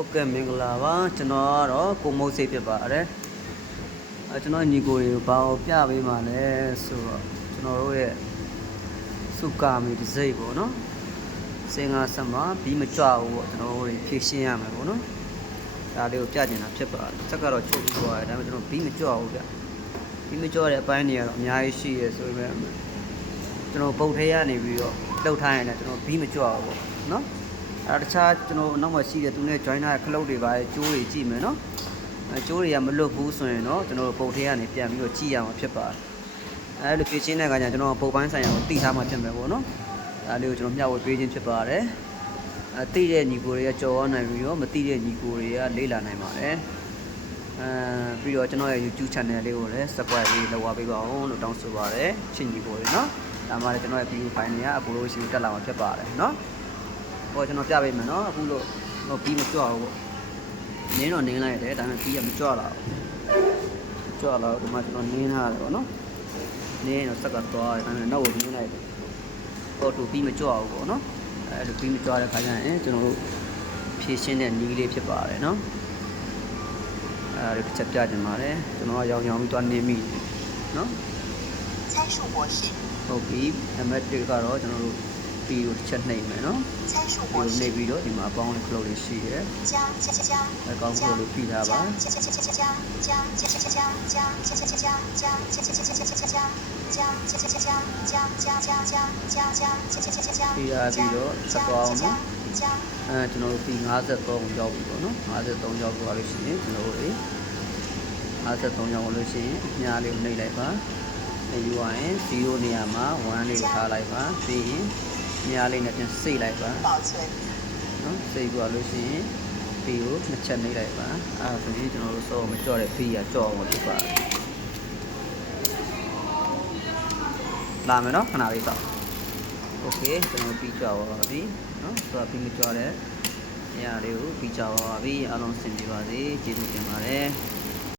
ဟုတ်ကဲ့မင်္ဂလာပါကျွန်တော်ကတော့ကိုမုတ်စိတ်ဖြစ်ပါတယ်အဲကျွန်တော်ညီကိုရေဘာကိုပြပေးမှလဲဆိုတော့ကျွန်တော်တို့ရဲ့စုကာမီဒစိတ်ပေါ့နော်စင်္ဃာဆက်မှာဘီမကြွဘူးပေါ့ကျွန်တော်တို့ဖြည့်ရှင်းရမယ်ပေါ့နော်ဒါလေးကိုပြကျင်တာဖြစ်ပါတယ်စက်ကတော့ချုပ်ပြီးသွားတယ်ဒါပေမဲ့ကျွန်တော်ဘီမကြွဘူးဗျဘီမကြွတဲ့အပိုင်းတွေကတော့အများကြီးရှိရဆိုပေမဲ့ကျွန်တော်ပုတ်ထဲရနေပြီးတော့လောက်ထားရင်လည်းကျွန်တော်ဘီမကြွဘူးပေါ့နော် အဲတခြားကျွန်တော်နောက်မှရှိတဲ့သူနဲ့ join ထားတဲ့ခလုတ်တွေပါကျိုးတွေကြည့်မယ်နော်အကျိုးတွေကမလွတ်ဘူးဆိုရင်တော့ကျွန်တော်ပုံထဲကနေပြန်ပြီးတော့ကြည့်ရမှာဖြစ်ပါတယ်အဲလိုပြင်ချင်းတဲ့အခါကျကျွန်တော်ပုံပိုင်းဆိုင်ရာကိုသိထားမှဖြစ်မယ်ပေါ့နော်အဲလေးကိုကျွန်တော်မျှဝေပေးခြင်းဖြစ်ပါတယ်အဲသိတဲ့ညီကိုတွေကကြော်ရနိုင်ပြီးတော့မသိတဲ့ညီကိုတွေကလေ့လာနိုင်ပါတယ်အဲပြီးတော့ကျွန်တော်ရဲ့ YouTube channel လေးကိုလည်း subscribe လေးလုပ်ပါပေးပါဦးလို့တောင်းဆိုပါတယ်ချစ်ညီကိုတွေနော်ဒါမှလည်းကျွန်တော်ရဲ့ video file တွေကအပိုလိုရှိတက်လာမှာဖြစ်ပါတယ်နော် ဟောကျွန်တော်ပြပေးမယ်နော်အခုလို့ဟောပြီးမကြွဘူးပေါ့နင်းတော့နင်းလိုက်တယ်ဒါပေမဲ့ပြီးရမကြွလာဘူးကြွလာတော့ဒီမှာကျွန်တော်နင်းထားတယ်ပေါ့နော်နင်းတော့ဆက်ကသွားတယ်ဒါပေမဲ့နောက်ကိုနင်းလိုက်တယ်ဟောသူပြီးမကြွဘူးပေါ့နော်အဲ့လိုပြီးမကြွတဲ့ခါကျရင်ကျွန်တော်တို့ဖြည့်ရှင်းတဲ့နည်းလေးဖြစ်ပါတယ်နော်အဲ့ဒါကိုချက်ပြတင်ပါတယ်ကျွန်တော်ကရောင်ရောင်ပြီးသွားနင်းမိနော်参数模式ဟုတ်ပြီနံပါတ်1ကတော့ကျွန်တော်တို့ P ကိုတစ်ချက်နှိပ်မယ်နော်ဒီကိုနှိပ်ပြီးတော့ဒီမှာအပေါင်းလေး flow လေးရှိရဲအကောင်း flow လေးဖိထားပါဖိထားပြီးတော့ဆက်သွားအောင်နော်အဲကျွန်တော်တို့ P 53ရောက်ပြီပေါ့နော်53ရောက်သွားလို့ရှိရင်ကျွန်တော်တို့လေ53ရောက်လို့ရှိရင်အများလေးနှိပ်လိုက်ပါယူရရင်0နေရာမှာ1လေးထားလိုက်ပါပြီးရင် အညားလေးနဲ့ပြန်စိတ်လိုက်ပါ 保存 နော်စိတ်သွားလို့ရှိရင်ပြီးကိုနှစ်ချက်နှိပ်လိုက်ပါအဲဒါဆိုရင်ကျွန်တော်တို့စောမကြော့တဲ့ပြီးရကြော့အောင်လုပ်ပါလာမယ်နော်ခဏလေးတော့โอเคကျွန်တော်ပြီးကြော့ပါပြီနော်ဆိုတော့ပြီးမကြော့တဲ့ ။နေရာလေးကိုပြီးကြပါပါပြီ။အားလုံးဆင်ပြေပါစေ။ကျေးဇူးတင်ပါတယ်။